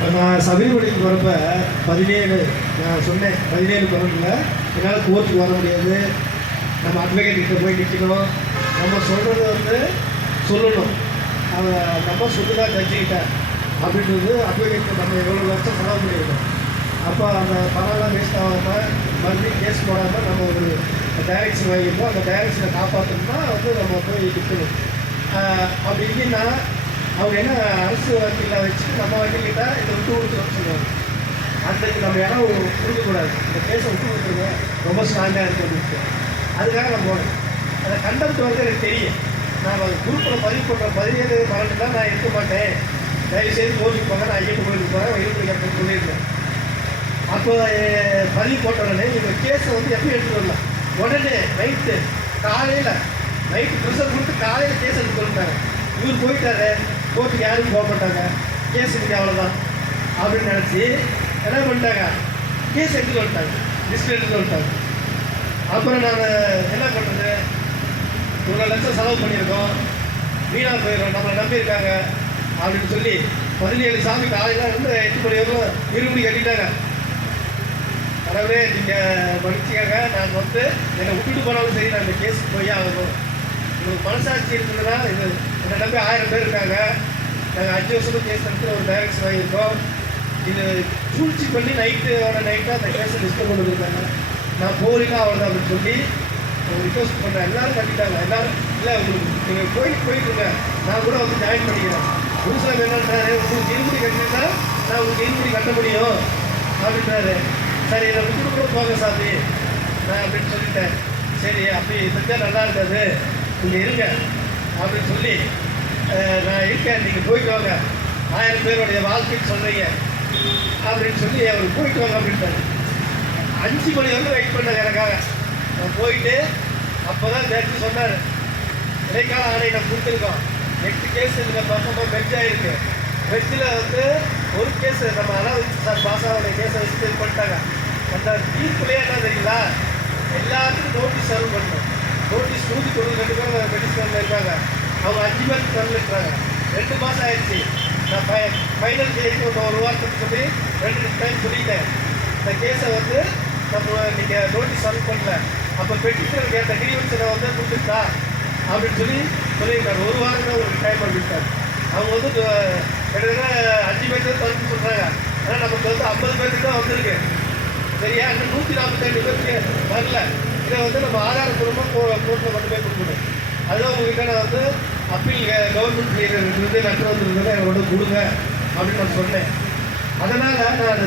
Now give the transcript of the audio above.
நான் சபரிமலைக்கு போகிறப்ப 17 நான் சொன்னேன் 17 குரலில் என்னால் கோர்ட்டுக்கு வர முடியாது, நம்ம அட்வொகேட் கிட்ட போய் நிற்கணும், நம்ம சொல்கிறது சொல்லணும், நம்ம சொல்லுதா ஜட்ஜிக்கிட்ட அப்படின்றது அட்வொகேட் நம்ம எவ்வளோ லட்சம் செலவு பண்ணியிருக்கோம். அப்போ அந்த பணம்லாம் வேஸ்ட் ஆகாமல் மறுபடியும் கேஸ் போடாமல் நம்ம ஒரு டைரக்ஷன் வாங்கியிருக்கோம். அந்த டைரக்ஷனை காப்பாற்றணும்னா நம்ம போய் நிற்கணும். அப்படி இல்லைன்னா அவங்க என்ன அரசு வக்கீலில் வச்சு நம்ம வக்கீல்கிட்ட இதை விட்டு கொடுத்துருன்னு சொல்லுவாங்க. அன்றைக்கு நம்ம இடம் கொடுக்கக்கூடாது, இந்த கேஸை விட்டு கொடுத்துருங்க, ரொம்ப ஸ்ட்ராங்காக இருக்குது அப்படின்ட்டு. அதுக்காக நான் போனேன். அதை கண்டெம்ட் எனக்கு தெரியும். நான் குரூப்பில் பதிவு பண்ணுற 17 12 நான் இருக்க மாட்டேன், தயவுசெய்து கோர்ட்டுக்கு போங்க, நான் ஐயட்டு கோயிலுக்கு போகிறேன், இருபது கட்டணம் சொல்லியிருக்கேன். அப்போ பதிவு போட்ட உடனே இவங்க கேஸை எப்படி எடுத்துகிட்டு வரலாம், உடனே காலையில் நைட்டு ப்ரெஷர் கொடுத்து காலையில் கேஸ் எடுத்து சொல்லிட்டாங்க. இவர் போயிட்டாரு, கோர்ட்டுக்கு யாரும் போக மாட்டாங்க, கேஸ் இருக்கு அவ்வளோதான் அப்படின்னு நினச்சி என்ன பண்ணிட்டாங்க, கேஸ் எடுத்துகிட்டு வந்துட்டாங்க, லிஸ்ட் எடுத்துகிட்டு வந்துட்டாங்க. அப்புறம் நான் என்ன பண்ணுறது, 1 லட்சம் செலவு பண்ணியிருக்கோம், வீணாக போயிடும், நம்மளை நம்பியிருக்காங்க அப்படின்னு சொல்லி 17 சாமி காலையில் இருந்து 8 மணி வரைக்கும் இருமுடி கட்டிட்டாங்க. கடவுளே நீங்கள் மன்னிச்சுக்காங்க, நாங்கள் என்னை விட்டுட்டு போனாலும் சரி, நான் இந்த கேஸுக்கு போய் ஆகணும், உங்களுக்கு மனசாட்சி இருந்ததுன்னா இது என்னை நம்பி 1000 பேர் இருக்காங்க, நாங்கள் 5 வருஷமும் கேஸ் எடுத்து ஒரு டைரக்ஷன் வாங்கியிருக்கோம், இது சூழ்ச்சி பண்ணி நைட்டாக அந்த கேஸை லிஸ்ட்டை கொண்டு வந்துருக்காங்க, நான் போகிறீங்க அவ்வளோதான் அப்படின்னு சொல்லி ரிக்வஸ்ட் பண்ணுறேன். எல்லோரும் கட்டிட்டாங்க. எல்லோரும் இல்லை உங்களுக்கு நீங்கள் போயிட்டுருங்க, நான் கூட ஜாயின் பண்ணிக்கிறேன். புதுசாக என்னன்றாரு, உங்களுக்கு இருமுடி கட்டினா நான் உங்களுக்கு இருமுடி கட்ட முடியும் அப்படின்றாரு. சரி என்னை விட்டுட்டு கூட போங்க சாமி நான் அப்படின்னு சொல்லிட்டேன். சரி அப்படி செஞ்சால் நல்லா இருக்காது, நீங்கள் இருங்க அப்படின்னு சொல்லி நான் இருக்கேன், நீங்கள் போயிட்டு வாங்க, 1000 பேருடைய வாழ்க்கைன்னு சொல்கிறீங்க அப்படின்னு சொல்லி அவர் போயிட்டு வாங்க அப்படின்ட்டாரு. 5 மணி வரைக்கும் வெயிட் பண்ணாங்க எனக்காக. நான் போயிட்டு அப்போ தான் ஜட்ஜி சொன்னார், இடைக்கால ஆணை நம்ம கொடுத்துருக்கோம், 8 கேஸ் இதில் பக்கமாக பெஞ்ச் ஆகிருக்கு, பெஞ்சில் ஒரு கேஸு நம்ம அலாவுதீன் சார் பாசாவுடைய கேஸை வச்சு இது பண்ணிட்டாங்க. அந்த தீர்ப்புலேயே என்ன தெரியுங்களா, எல்லாத்துக்கும் நோட்டீஸ் சர்வ் பண்ணணும். நோட்டீஸ் 192 பேர் மெடிசனில் இருக்காங்க, அவங்க 5 பேருக்கு தரலுன்றாங்க. 2 மாதம் ஆயிடுச்சு. நான் ஃபைனல் டேட்டு ஒரு வாரத்துக்கு சொல்லி 2 டைம் சொல்லிட்டேன், இந்த கேஸை நம்ம நீங்கள் நோட்டீஸ் சர்வ் பண்ணல, அப்போ பெட்டிஷனர் கேட்ட கிரீவன்ஸை கொடுத்துட்டா அப்படின்னு சொல்லியிருக்காரு. 1 வாரம் தான் ஒரு டைம் அப்படின்ட்டார். அவங்க கிட்டத்தட்ட 5 பேருக்கு தரணும்னு சொல்கிறாங்க. ஆனால் நமக்கு 50 பேருக்கு தான் வந்திருக்கு. சரியா, இன்னும் 142 பேருக்கு வரல. இதை நம்ம ஆதாரப்பூர்வமாக கோர்ட்டில் கொண்டு போய் கொடுக்கணும். அதுதான் உங்ககிட்ட நான் அப்பீல் கவர்மெண்ட் லெட்டர் வந்துருந்தது, எங்களோட கொடுங்க அப்படின்னு நான் சொன்னேன். அதனால் நான் அதை